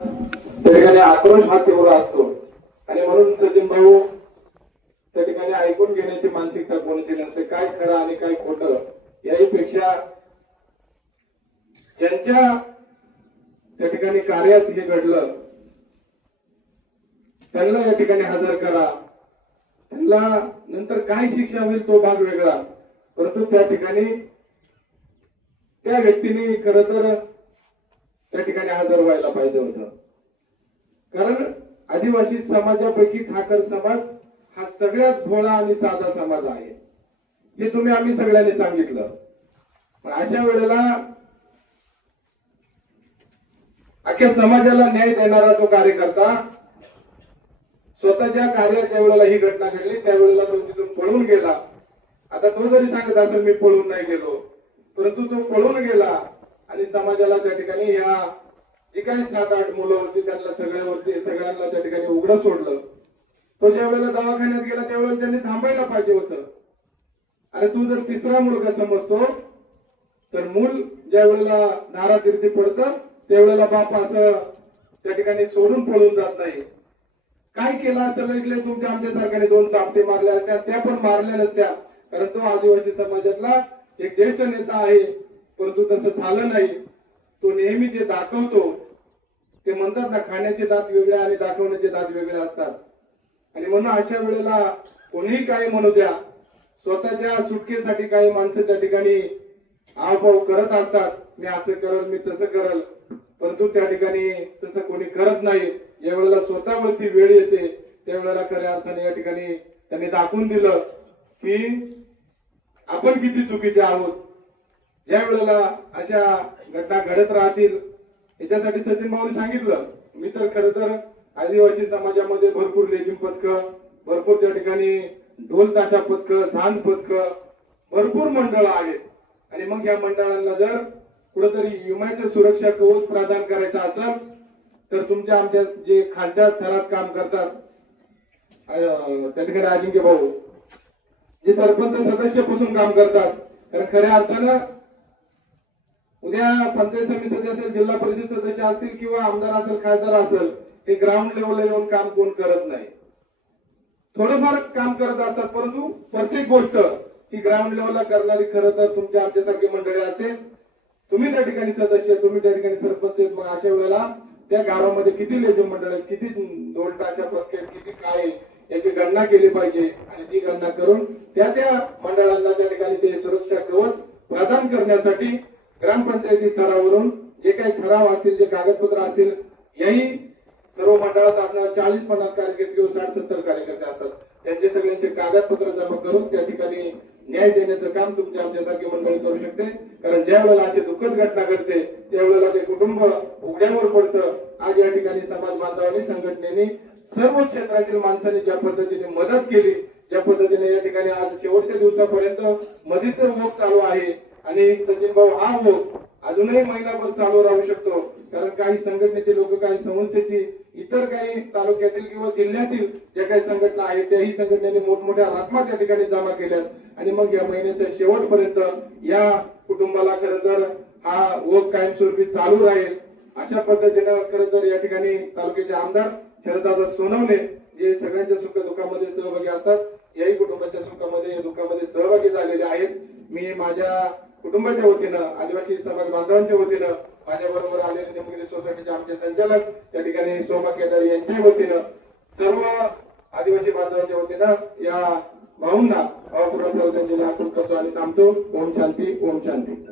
त्या ठिकाणी आक्रोश हा तेवढा असतो. आणि म्हणून सचिन भाऊ त्या ठिकाणी ऐकून घेण्याची मानसिकता कोणाची नसते. काय खरं आणि काय खोट याही पेक्षा ज्यांच्या त्या ठिकाणी कार्यात हे घडलं त्यांना या ठिकाणी हजर करा. त्यांना नंतर काय शिक्षा होईल तो भाग वेगळा. परंतु त्या ठिकाणी त्या व्यक्तीने खर तर त्या ठिकाणी हजर व्हायला पाहिजे होत. कारण आदिवासी समाजापैकी ठाकर समाज हा सगळ्यात भोळा आणि साधा समाज आहे. हे तुम्ही आम्ही सगळ्यांनी सांगितलं. पण अशा वेळेला अख्ख्या समाजाला न्याय देणारा जो कार्यकर्ता स्वतःच्या कार्याच्या वेळेला ही घटना घडली. त्यावेळेला तो तिथून पळून गेला. आता तो जरी सांगत असेल मी पळून नाही गेलो. परंतु तो पळून गेला. आणि समाजाला त्या ठिकाणी या जी काही सात आठ मुलं होती त्यांना सगळ्यावरती सगळ्यांना त्या ठिकाणी उघडं सोडलं. तो ज्या वेळेला दवाखान्यात गेला त्यावेळेला त्यांनी थांबायला पाहिजे होतं. आणि तू जर तिसरा मुलगा समजतो तर मूल ज्या वेळेला धारातीर्थी पडतं त्यावेळेला बाप असं त्या ठिकाणी सोडून पळून जात नाही. काय केला तर इकडे तुमच्या आमच्या सरकारने दोन चापटे मारल्या असत्या त्या पण मारल्या नसत्या. कारण तो आदिवासी समाजातला एक ज्येष्ठ नेता आहे. परंतु तसं झालं नाही. तो नेहमी जे दाखवतो ते म्हणतात ना खाण्याचे दात वेगळे आणि दाखवण्याचे दात वेगळे असतात. आणि म्हणून अशा वेळेला कोणीही काही म्हणू द्या स्वतःच्या सुटकेसाठी काही माणसं त्या ठिकाणी आवभाव करत असतात. मी असं करल मी तसं करल. परंतु त्या ठिकाणी तसं कोणी करत नाही. ज्या वेळेला स्वतःवरती वेळ येते त्यावेळेला खऱ्या अर्थाने या ठिकाणी त्यांनी दाखवून दिलं की आपण किती चुकीचे आहोत. ज्या वेळेला अशा घटना घडत राहतील याच्यासाठी सचिन भाऊने सांगितलं. मी तर खर तर आदिवासी समाजामध्ये भरपूर लेझिम पथक भरपूर त्या ठिकाणी ढोल ताशा पथक झान पथक भरपूर मंडळ आहेत. आणि मग या मंडळांना जर कुठेतरी विम्याच्या सुरक्षा कवच प्रदान करायचं असेल तर तुमच्या आमच्या जे खालच्या थरात काम करतात त्या ठिकाणी अजिंक्य भाऊ जे सरपंच सदस्यापासून काम करतात कारण खऱ्या अर्थानं उद्या पंचायत समिती सदस्य असेल जिल्हा परिषद सदस्य असतील किंवा आमदार असेल खासदार असेल ते ग्राउंड लेवलला येऊन काम कोण करत नाही. थोडंफार काम करत असतात परंतु प्रत्येक गोष्ट ही ग्राउंड लेवलला करणारी खरं तर तुमच्या आमच्यासारखी मंडळी असेल तुम्ही त्या ठिकाणी सदस्य तुम्ही त्या ठिकाणी सरपंच मग अशा वेळेला त्या गावामध्ये किती लेझिम मंडळ आहेत किती ढोल टाच्या पथके किती काय याची गणना केली पाहिजे आणि ती गणना करून त्या त्या मंडळांना त्या ठिकाणी ते सुरक्षा कवच प्रदान करण्यासाठी ग्रामपंचायती स्तरावरून जे काही ठराव असतील जे कागदपत्र असतील याही सर्व मंडळात आपल्याला चाळीस पन्नास कार्यकर्ते किंवा साठ सत्तर कार्यकर्ते असतात. त्यांचे सगळ्यांचे कागदपत्र जमा करून त्या ठिकाणी न्याय देण्याचं काम तुमच्या आमच्यासारखी मंडळी करू शकते. कारण ज्या वेळेला अशी दुःखद घटना घडते त्यावेळेला ते कुटुंब उघड्यावर पडतं. आज या ठिकाणी समाज बांधवांनी संघटनेने सर्व क्षेत्रातील माणसांनी ज्या पद्धतीने मदत केली ज्या पद्धतीने या ठिकाणी आज शेवटच्या दिवसापर्यंत मदतीचं ओघ चालू आहे. आणि सचिन भाऊ हा ओघ अजूनही महिनाभर चालू राहू शकतो. कारण काही संघटनेचे लोक काही संस्थेची इतर काही तालुक्यातील किंवा जिल्ह्यातील ज्या काही संघटना आहेत त्याही संघटनेने मोठमोठ्या रकमा त्या ठिकाणी जमा केल्यात. आणि मग या महिन्याच्या शेवटपर्यंत या कुटुंबाला खरं तर हा ओघ कायमस्वरूपी चालू राहील. अशा पद्धतीनं खरं तर या ठिकाणी तालुक्याचे आमदार शरदादा सोनवणे जे सगळ्यांच्या सुख दुःखामध्ये सहभागी असतात. याही कुटुंबाच्या सुखामध्ये दुःखामध्ये सहभागी झालेले आहेत. मी माझ्या कुटुंबाच्या वतीनं आदिवासी समाज बांधवांच्या वतीनं माझ्या बरोबर आलेले निमगिरी सोसायटीचे आमचे संचालक त्या ठिकाणी सोमा केदार यांच्या वतीनं सर्व आदिवासी बांधवांच्या वतीनं या भाऊंना भावपूर्ण श्रद्धांजली अर्पण करतो आणि थांबतो. ओम शांती ओम शांती.